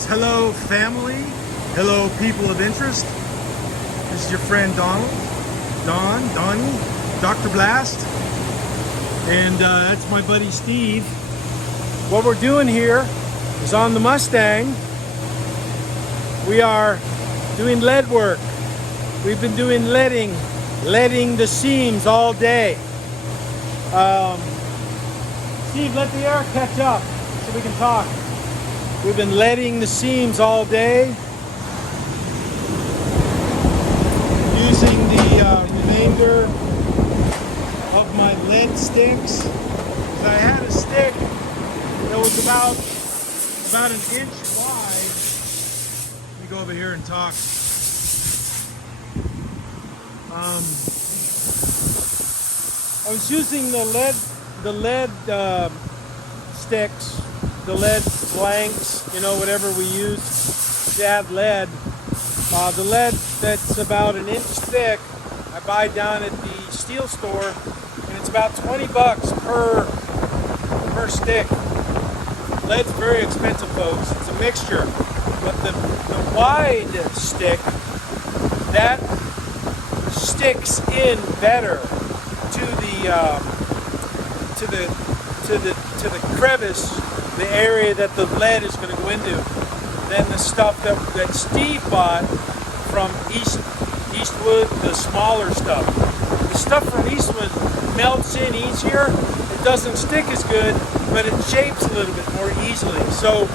friends, hello family, hello people of interest. This is your friend Donald, Donnie, Dr. Blast, and that's my buddy Steve. What we're doing here is on the Mustang. We are doing lead work. We've been doing leading the seams all day. Steve, let the air catch up so we can talk. We've been leading the seams all day using the remainder of my lead sticks. I had a stick that was about an inch wide. Let me go over here and talk. I was using the lead sticks, the lead blanks, whatever we use to add lead. The lead that's about an inch thick, I buy down at the steel store, and it's about 20 bucks per stick. Lead's very expensive, folks. It's a mixture, but the wide stick, that sticks in better to the crevice, the area that the lead is going to go into, than the stuff that Steve bought from Eastwood, the smaller stuff. The stuff from Eastwood melts in easier. It doesn't stick as good, but it shapes a little bit more easily. So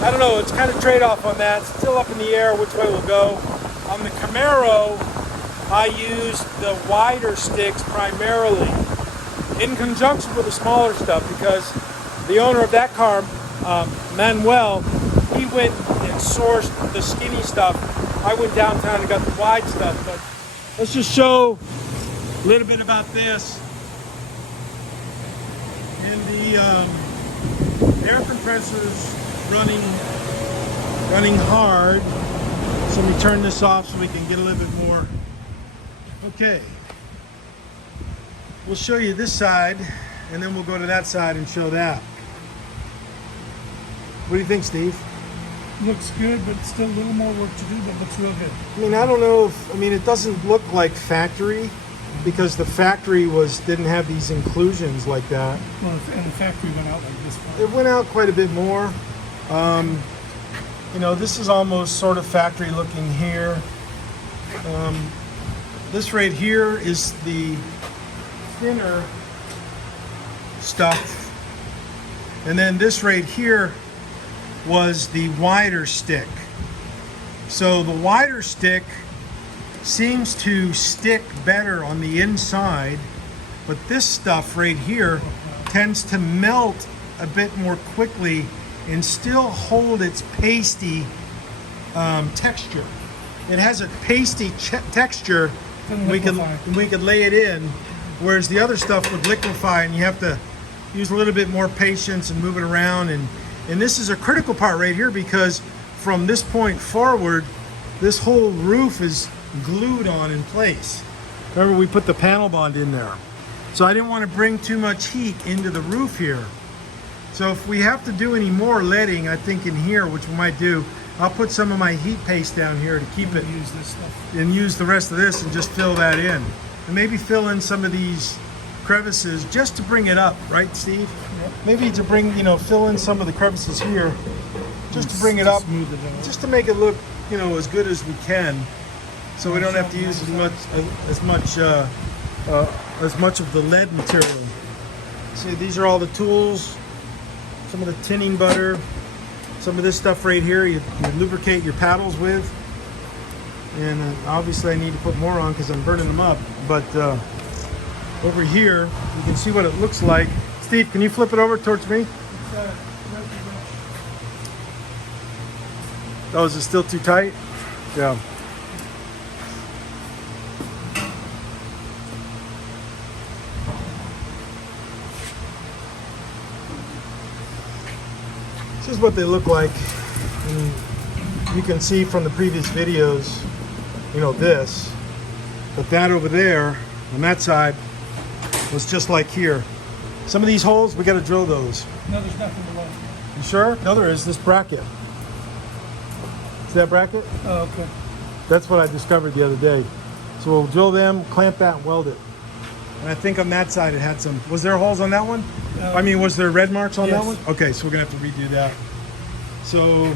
I don't know. It's kind of trade-off on that. It's still up in the air which way we'll go. On the Camaro, I use the wider sticks primarily, in conjunction with the smaller stuff, because the owner of that car, Manuel, he went and sourced the skinny stuff. I went downtown and got the wide stuff. But let's just show a little bit about this. And the air compressor's running hard. So let me turn this off so we can get a little bit more. Okay. We'll show you this side, and then we'll go to that side and show that. What do you think, Steve? Looks good, but still a little more work to do, but looks real good. I mean, I don't know it doesn't look like factory, because the factory didn't have these inclusions like that. Well, and the factory went out like this far. It went out quite a bit more. This is almost sort of factory looking here. This right here is the thinner stuff, and then this right here was the wider stick. So the wider stick seems to stick better on the inside, but this stuff right here tends to melt a bit more quickly and still hold its pasty texture. It has a pasty texture. We could lay it in, whereas the other stuff would liquefy, and you have to use a little bit more patience and move it around. And this is a critical part right here, because from this point forward, this whole roof is glued on in place. Remember, we put the panel bond in there. So I didn't want to bring too much heat into the roof here. So if we have to do any more leading, I think in here, which we might do, I'll put some of my heat paste down here to keep it, use this stuff, and use the rest of this and just fill that in. And maybe fill in some of these crevices just to bring it up, right, Steve? Yep. Maybe to bring, fill in some of the crevices here, just to bring it up, smooth it out, just to make it look, as good as we can, so we don't have to use as much of the lead material. See, these are all the tools, some of the tinning butter, some of this stuff right here you lubricate your paddles with. And obviously I need to put more on because I'm burning them up. But over here, you can see what it looks like. Steve, can you flip it over towards me? Oh, is it still too tight? Yeah. This is what they look like. And you can see from the previous videos, this, but that over there on that side was just like here. Some of these holes, we got to drill those. No, there's nothing below. You sure? No, there is. This bracket. See that bracket? Oh, okay. That's what I discovered the other day. So we'll drill them, clamp that, and weld it. And I think on that side it had some. Was there holes on that one? I mean, was there red marks on that yes. one? Okay, so we're gonna have to redo that. So,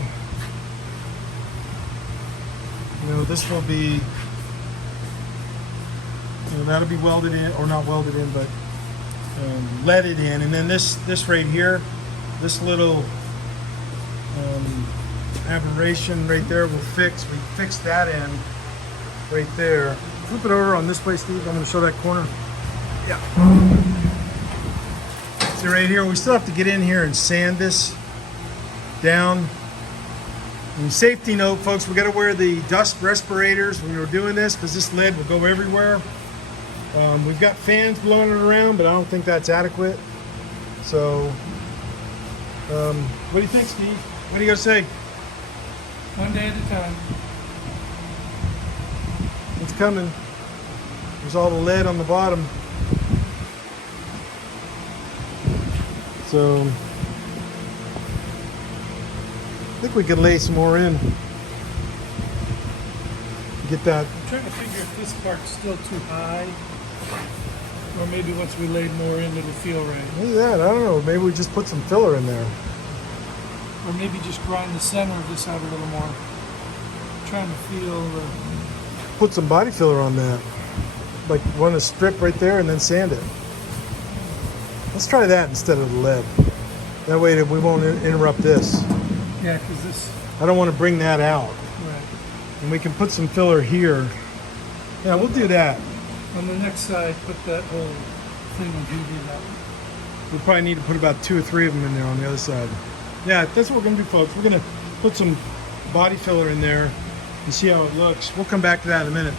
this will be. That'll be welded in, or not welded in, but leaded in. And then this right here, this little aberration right there, we'll fix. We fixed that in right there. Flip it over on this way, Steve. I'm going to show that corner. Yeah. See right here, we still have to get in here and sand this down. And safety note, folks, we got to wear the dust respirators when we're doing this because this lead will go everywhere. We've got fans blowing it around, but I don't think that's adequate. So, what do you think, Steve? What are you going to say? One day at a time. It's coming. There's all the lead on the bottom. So, I think we could lay some more in. Get that. I'm trying to figure if this part's still too high, or maybe once we laid more in, it'll feel right. Look at that. I don't know. Maybe we just put some filler in there. Or maybe just grind the center of this out a little more. I'm trying to feel. Put some body filler on that. Like run a strip right there and then sand it. Let's try that instead of the lead. That way we won't interrupt this. Yeah, because this. I don't want to bring that out. Right. And we can put some filler here. Yeah, we'll do that. On the next side, put that whole thing of UV out. We probably need to put about 2 or 3 of them in there on the other side. Yeah, that's what we're going to do, folks. We're going to put some body filler in there and see how it looks. We'll come back to that in a minute.